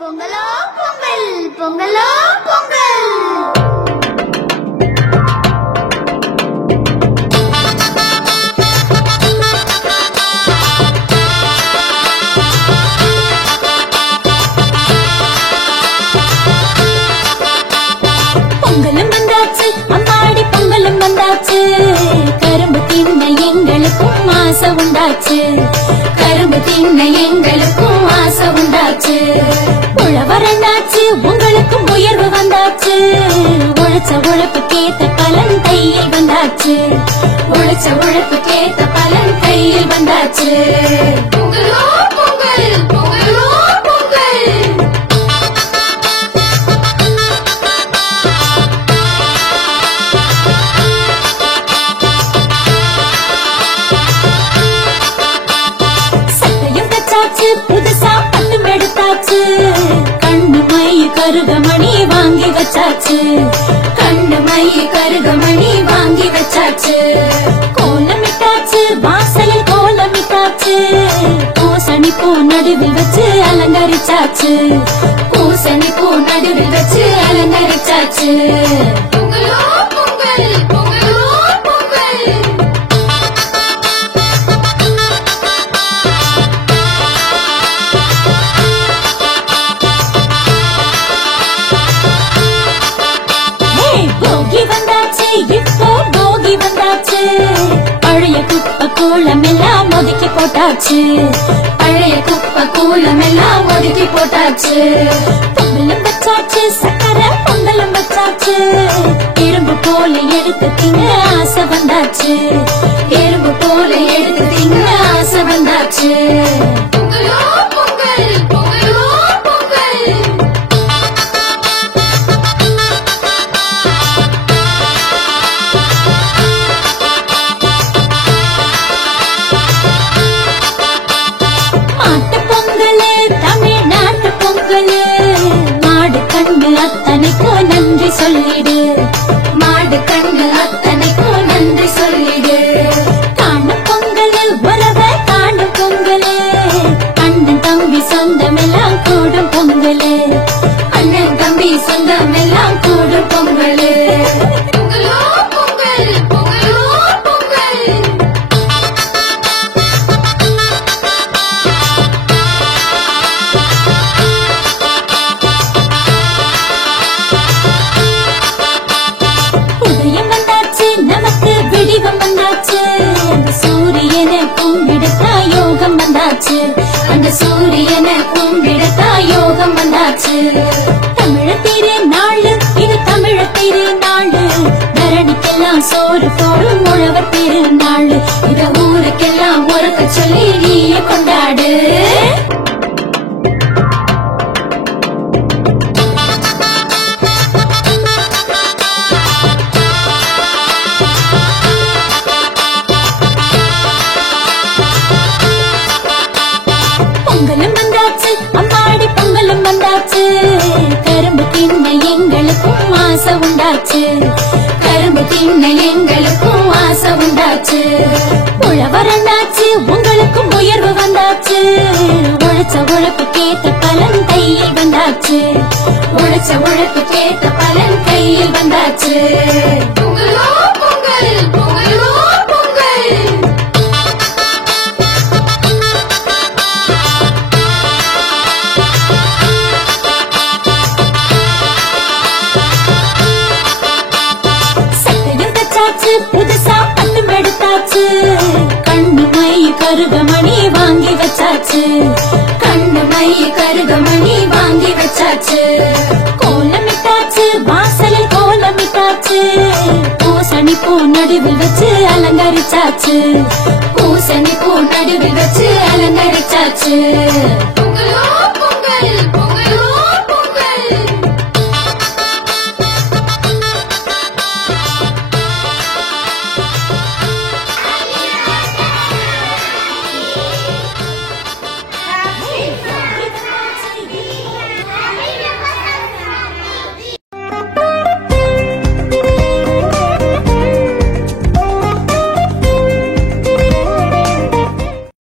பொங்கலோ பொங்கல், பொங்கலோ பொங்கல். பொங்கலும் வந்தாச்சு, அம்மாடி பொங்கலும் வந்தாச்சு. கரும்பு தின்ன எங்களுக்கும் ஆசை உண்டாச்சு. கரும்பு தின்ன எங்களுக்கும் ஆசை உண்டாச்சு. உழவரண்டாச்சு, உங்களுக்கும் உயர்வு வந்தாச்சு. உழைச்ச உழைப்பு கேட்ட பலன் கையில் வந்தாச்சு. உழைச்ச உழைப்பு கேட்ட பலன் கையில் வந்தாச்சு. பொங்கலோ பொங்கல், பொங்கலோ பொங்கல். சட்டையும் தச்சாச்சு, புதுசா பட்டும் எடுத்தாச்சு. கண்ணு மை கருகமணி வாங்கி வச்சாச்சு. கண்ணு மை கருகமணி வாங்கி வச்சாச்சு. கோலமிட்டாச்சு, வாசலில் கோலமிட்டாச்சு. பூசணி பூ நடுவில் வச்சு அலங்கரிச்சாச்சு. பூசணி பூ நடுவில் வச்சு அலங்கரிச்சாச்சு. பொங்கலோ பொங்கல், பொங்கலோ பொங்கல். போகி வந்தாச்சு, இப்போ போகி வந்தாச்சு. பழைய குப்பை கூலம் எல்லாம் ஒதுக்கி போட்டாச்சு. பழைய குப்பை கூலம் எல்லாம் ஒதுக்கி போட்டாச்சு. பொங்கலும் வச்சாச்சு, சக்கரை பொங்கலும் வச்சாச்சு. எறும்பு போல எடுத்து திங்க ஆசை வந்தாச்சு. எறும்பு போல எடுத்து திங்க ஆசை வந்தாச்சு. பொங்கலோ பொங்கல், பொங்கலோ பொங்கல். மாட்டு பொங்கலு, தமிழ்நாட்டு பொங்கலு. மாடு கண்ணு அத்தனைக்கும் நன்றி சொல்லிடு. மாடு கண்ணு அத்தனைக்கும் நன்றி சொல்லிடு. காணும் பொங்கலு, உறவை காணும் பொங்கலு. அண்ணன் தம்பி சொந்தமெல்லாம் கூடும் பொங்கலு. அண்ணன் தம்பி சொந்தமெல்லாம் கூடும் பொங்கலு. பொங்கலோ பொங்கல், பொங்கலோ பொங்கல். உதயம் வந்தாச்சு, நமக்கு விடிவம் வந்தாச்சு. அந்த சூரியனை கும்பிடத்தா யோகம் வந்தாச்சு. அந்த சூரியனை கும்பிடத்தா யோகம் வந்தாச்சு. தமிழ திருநாள், இது தமிழ திருநாள். தரணிக்கெல்லாம் சோறு போடும் உழவர் திருநாள். இத ஊருக்கெல்லாம் ஒருக்க சொல்லி நீயே கொண்டாடு. பொங்கலும் வந்தாச்சு, அம்மாடி பொங்கலும் வந்தாச்சு. கரும்பு தின்ன எங்களுக்கும் ஆசை உண்டாச்சு. கரும்பு தின்ன எங்களுக்கும் ஆசை உண்டாச்சு. உழவரண்டாச்சு, உங்களுக்கும் உயர்வு வந்தாச்சு. உழைச்ச உழைப்பு கேட்ட பலன் கையில் வந்தாச்சு. உழைச்ச உழைப்பு கேட்ட பலன் கையில் வந்தாச்சு. பொங்கலோ பொங்கல், பொங்கலோ பொங்கல். சட்டையும் தச்சாச்சு, புதுசா பட்டும் எடுத்தாச்சு. கண்ணு மை கருகமணி வாங்கி வச்சாச்சு. கண்ணு மை கருகமணி வாங்கி வச்சாச்சு. கோலமிட்டாச்சு, வாசலில் கோலமிட்டாச்சு. பூசணி பூ நடுவில் வச்சு அலங்கரிச்சாச்சு. பூசணி பூ நடுவில் வச்சு அலங்கரிச்சாச்சு.